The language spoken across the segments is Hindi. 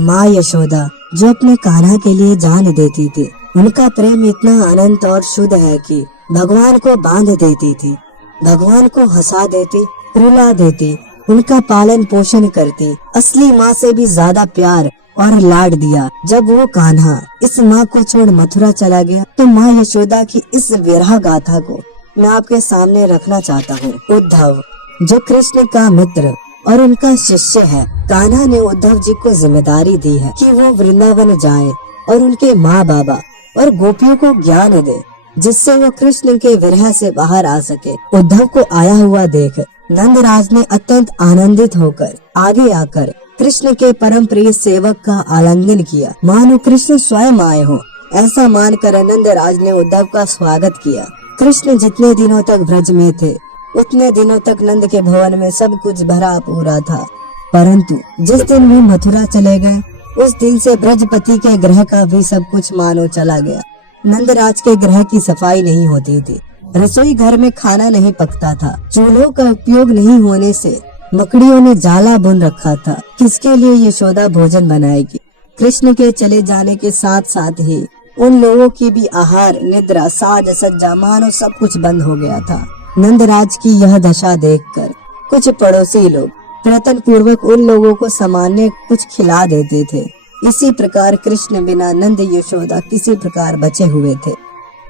माँ यशोदा जो अपने कान्हा के लिए जान देती थी, उनका प्रेम इतना अनंत और शुद्ध है कि भगवान को बांध देती थी, भगवान को हंसा देती, रुला देती, उनका पालन पोषण करती। असली माँ से भी ज्यादा प्यार और लाड दिया। जब वो कान्हा इस माँ को छोड़ मथुरा चला गया तो माँ यशोदा की इस विरह गाथा को मैं आपके सामने रखना चाहता हूँ। उद्धव जो कृष्ण का मित्र और उनका शिष्य है, कान्हा ने उद्धव जी को जिम्मेदारी दी है कि वो वृंदावन जाए और उनके माँ बाबा और गोपियों को ज्ञान दे, जिससे वो कृष्ण के विरह से बाहर आ सके। उद्धव को आया हुआ देख नंदराज ने अत्यंत आनंदित होकर आगे आकर कृष्ण के परम प्रिय सेवक का आलिंगन किया, मानो कृष्ण स्वयं आए हो। ऐसा मानकर नंदराज ने उद्धव का स्वागत किया। कृष्ण जितने दिनों तक ब्रज में थे, उतने दिनों तक नंद के भवन में सब कुछ भरा पूरा था, परंतु जिस दिन वे मथुरा चले गए, उस दिन से ब्रजपति के गृह का भी सब कुछ मानो चला गया। नंदराज के गृह की सफाई नहीं होती थी, रसोई घर में खाना नहीं पकता था, चूल्हों का उपयोग नहीं होने से मकड़ियों ने जाला बुन रखा था। किसके लिए यशोदा भोजन बनाएगी? कृष्ण के चले जाने के साथ साथ ही उन लोगों की भी आहार, निद्रा, साज सज्जा मानो सब कुछ बंद हो गया था। नंदराज की यह दशा देखकर कुछ पड़ोसी लोग प्रयत्न पूर्वक उन लोगों को सामान्य कुछ खिला देते थे। इसी प्रकार कृष्ण बिना नंद यशोदा किसी प्रकार बचे हुए थे।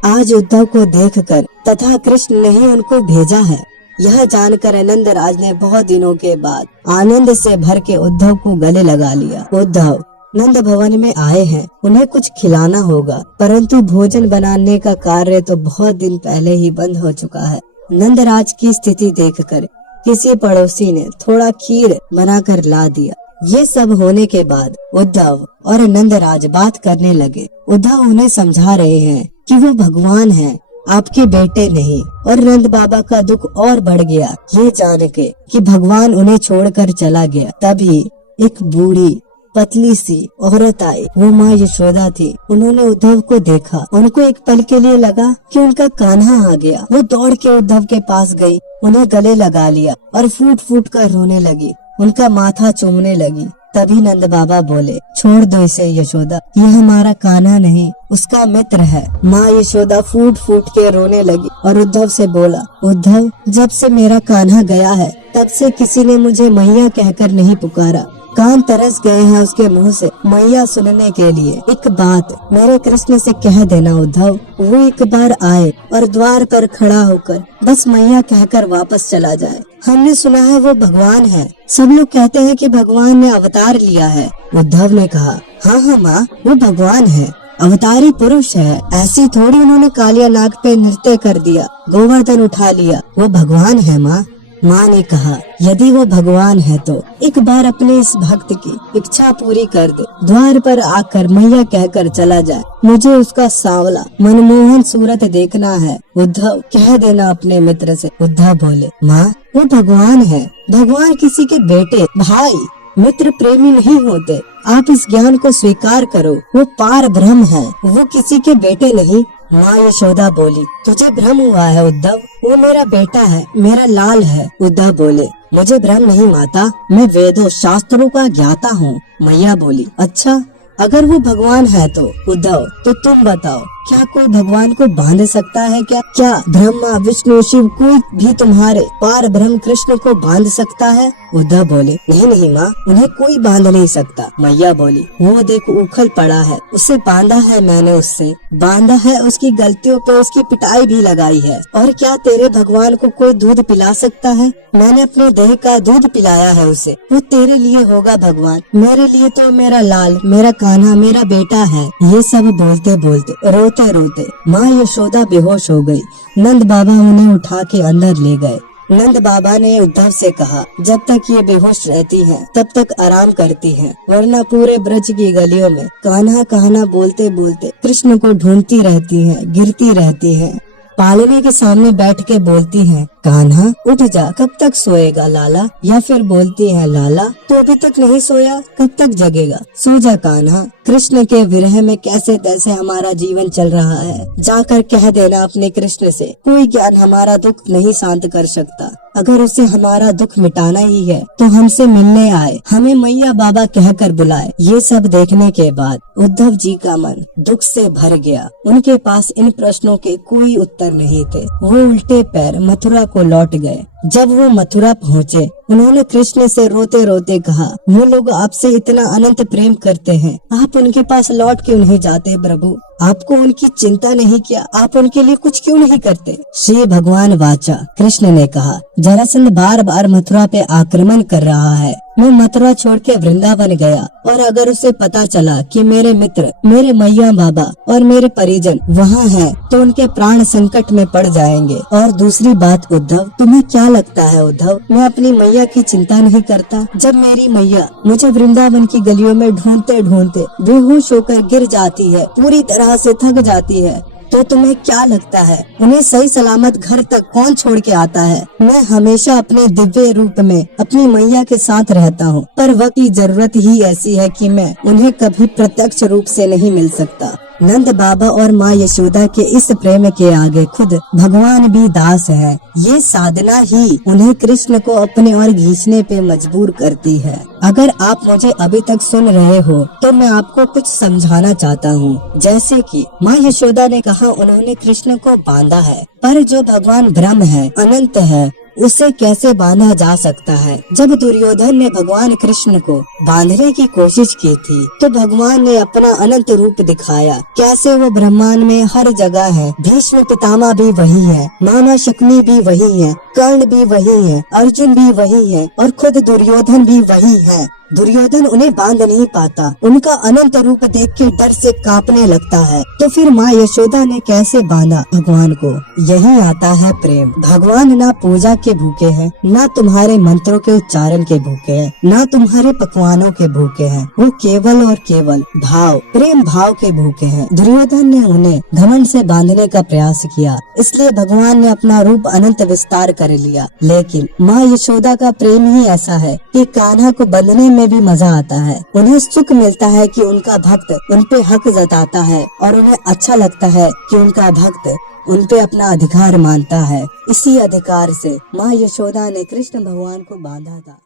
आज उद्धव को देखकर तथा कृष्ण ने ही उनको भेजा है, यह जानकर नंदराज ने बहुत दिनों के बाद आनंद से भर के उद्धव को गले लगा लिया। उद्धव नंद भवन में आए हैं, उन्हें कुछ खिलाना होगा, परंतु भोजन बनाने का कार्य तो बहुत दिन पहले ही बंद हो चुका है। नंदराज की स्थिति देखकर किसी पड़ोसी ने थोड़ा खीर बनाकर ला दिया। ये सब होने के बाद उद्धव और नंदराज बात करने लगे। उद्धव उन्हें समझा रहे हैं कि वो भगवान हैं, आपके बेटे नहीं। और नंद बाबा का दुख और बढ़ गया ये जान के कि भगवान उन्हें छोड़कर चला गया। तभी एक बूढ़ी पतली सी औरत आई, वो माँ यशोदा थी। उन्होंने उद्धव को देखा, उनको एक पल के लिए लगा कि उनका कान्हा आ गया। वो दौड़ के उद्धव के पास गई, उन्हें गले लगा लिया और फूट फूट कर रोने लगी, उनका माथा चूमने लगी। तभी नंद बाबा बोले, छोड़ दो इसे यशोदा, ये हमारा कान्हा नहीं, उसका मित्र है। माँ यशोदा फूट फूट के रोने लगी और उद्धव से बोला, उद्धव जब से मेरा कान्हा गया है तब से किसी ने मुझे मैया कहकर नहीं पुकारा। कान तरस गए हैं उसके मुंह से मैया सुनने के लिए। एक बात मेरे कृष्ण से कह देना उद्धव, वो एक बार आए और द्वार पर खड़ा होकर बस मैया कहकर वापस चला जाए। हमने सुना है वो भगवान है, सब लोग कहते हैं कि भगवान ने अवतार लिया है। उद्धव ने कहा, हाँ हाँ माँ, वो भगवान है, अवतारी पुरुष है। ऐसी थोड़ी उन्होंने कालिया नाग पे नृत्य कर दिया, गोवर्धन उठा लिया, वो भगवान है माँ। माँ ने कहा, यदि वो भगवान है तो एक बार अपने इस भक्त की इच्छा पूरी कर दे, द्वार पर आकर मैया कहकर चला जाए। मुझे उसका सांवला मनमोहन सूरत देखना है। उद्धव कह देना अपने मित्र से। उद्धव बोले, माँ वो भगवान है, भगवान किसी के बेटे, भाई, मित्र, प्रेमी नहीं होते। आप इस ज्ञान को स्वीकार करो, वो पार ब्रह्म है, वो किसी के बेटे नहीं। माँ यशोदा बोली, तुझे भ्रम हुआ है उद्धव, वो मेरा बेटा है, मेरा लाल है। उद्धव बोले, मुझे भ्रम नहीं माता, मैं वेदों शास्त्रों का ज्ञाता हूँ। मैया बोली, अच्छा अगर वो भगवान है तो उद्धव तो तुम बताओ, क्या कोई भगवान को बांध सकता है क्या? क्या ब्रह्मा विष्णु शिव कोई भी तुम्हारे पार ब्रह्म कृष्ण को बांध सकता है? उद्धव बोले, नहीं नहीं माँ, उन्हें कोई बांध नहीं सकता। मैया बोली, वो देखो उखल पड़ा है, उसे बांधा है मैंने, उससे बांधा है, उसकी गलतियों पे उसकी पिटाई भी लगाई है। और क्या तेरे भगवान को कोई दूध पिला सकता है? मैंने अपने देह का दूध पिलाया है उसे, वो तेरे लिए होगा भगवान, मेरे लिए तो मेरा लाल, मेरा कान्हा, मेरा बेटा है। ये सब बोलते बोलते रोते रोते माँ यशोदा बेहोश हो गई। नंद बाबा उन्हें उठा के अंदर ले गए। नंद बाबा ने उद्धव से कहा, जब तक ये बेहोश रहती हैं, तब तक आराम करती हैं, वरना पूरे ब्रज की गलियों में कान्हा कान्हा बोलते बोलते कृष्ण को ढूंढती रहती हैं, गिरती रहती हैं। पालने के सामने बैठ के बोलती हैं, कान्हा उठ जा, कब तक सोएगा लाला? या फिर बोलती है लाला तो अभी तक नहीं सोया, कब तक जगेगा? सो जा कान्हा, कृष्ण के विरह में कैसे तैसे हमारा जीवन चल रहा है। जाकर कह देना अपने कृष्ण से, कोई ज्ञान हमारा दुख नहीं शांत कर सकता। अगर उसे हमारा दुख मिटाना ही है तो हमसे मिलने आए, हमें मैया बाबा कहकर बुलाए। ये सब देखने के बाद उद्धव जी का मन दुख से भर गया। उनके पास इन प्रश्नों के कोई उत्तर नहीं थे। वो उल्टे पैर मथुरा को लौट गए। जब वो मथुरा पहुँचे, उन्होंने कृष्ण से रोते रोते कहा, वो लोग आपसे इतना अनंत प्रेम करते हैं, आप उनके पास लौट क्यों नहीं जाते प्रभु? आपको उनकी चिंता नहीं क्या? आप उनके लिए कुछ क्यों नहीं करते? श्री भगवान वाचा, कृष्ण ने कहा, जरासंध बार बार मथुरा पे आक्रमण कर रहा है। मैं मथुरा छोड़ के वृंदावन गया और अगर उसे पता चला कि मेरे मित्र, मेरे मैया बाबा और मेरे परिजन वहाँ हैं, तो उनके प्राण संकट में पड़ जाएंगे। और दूसरी बात उद्धव, तुम्हें क्या लगता है उद्धव, मैं अपनी मैया की चिंता नहीं करता? जब मेरी मैया मुझे वृंदावन की गलियों में ढूंढते ढूंढते बेहोश होकर गिर जाती है, पूरी तरह से थक जाती है, तो तुम्हें क्या लगता है उन्हें सही सलामत घर तक कौन छोड़ के आता है? मैं हमेशा अपने दिव्य रूप में अपनी मैया के साथ रहता हूँ, पर वक्त की जरूरत ही ऐसी है कि मैं उन्हें कभी प्रत्यक्ष रूप से नहीं मिल सकता। नंद बाबा और माँ यशोदा के इस प्रेम के आगे खुद भगवान भी दास है। ये साधना ही उन्हें कृष्ण को अपने ओर खींचने पे मजबूर करती है। अगर आप मुझे अभी तक सुन रहे हो तो मैं आपको कुछ समझाना चाहता हूँ। जैसे कि माँ यशोदा ने कहा, उन्होंने कृष्ण को बांधा है, पर जो भगवान ब्रह्म है, अनंत है, उसे कैसे बांधा जा सकता है? जब दुर्योधन ने भगवान कृष्ण को बांधने की कोशिश की थी तो भगवान ने अपना अनंत रूप दिखाया, कैसे वो ब्रह्मांड में हर जगह है। भीष्म पितामह भी वही है, मामा शकुनी भी वही है, कर्ण भी वही है, अर्जुन भी वही है और खुद दुर्योधन भी वही है। दुर्योधन उन्हें बांध नहीं पाता, उनका अनंत रूप देख के डर से कांपने लगता है। तो फिर माँ यशोदा ने कैसे बांधा भगवान को? यही आता है प्रेम। भगवान ना पूजा के भूखे हैं, ना तुम्हारे मंत्रों के उच्चारण के भूखे हैं, ना तुम्हारे पकवानों के भूखे हैं। वो केवल और केवल भाव, प्रेम भाव के भूखे हैं। दुर्योधन ने उन्हें घमंड से बांधने का प्रयास किया, इसलिए भगवान ने अपना रूप अनंत विस्तार कर लिया। लेकिन माँ यशोदा का प्रेम ही ऐसा है कि कान्हा को बंधने में भी मजा आता है। उन्हें सुख मिलता है कि उनका भक्त उन पे हक जताता है और उन्हें अच्छा लगता है कि उनका भक्त उन पे अपना अधिकार मानता है। इसी अधिकार से माँ यशोदा ने कृष्ण भगवान को बांधा था।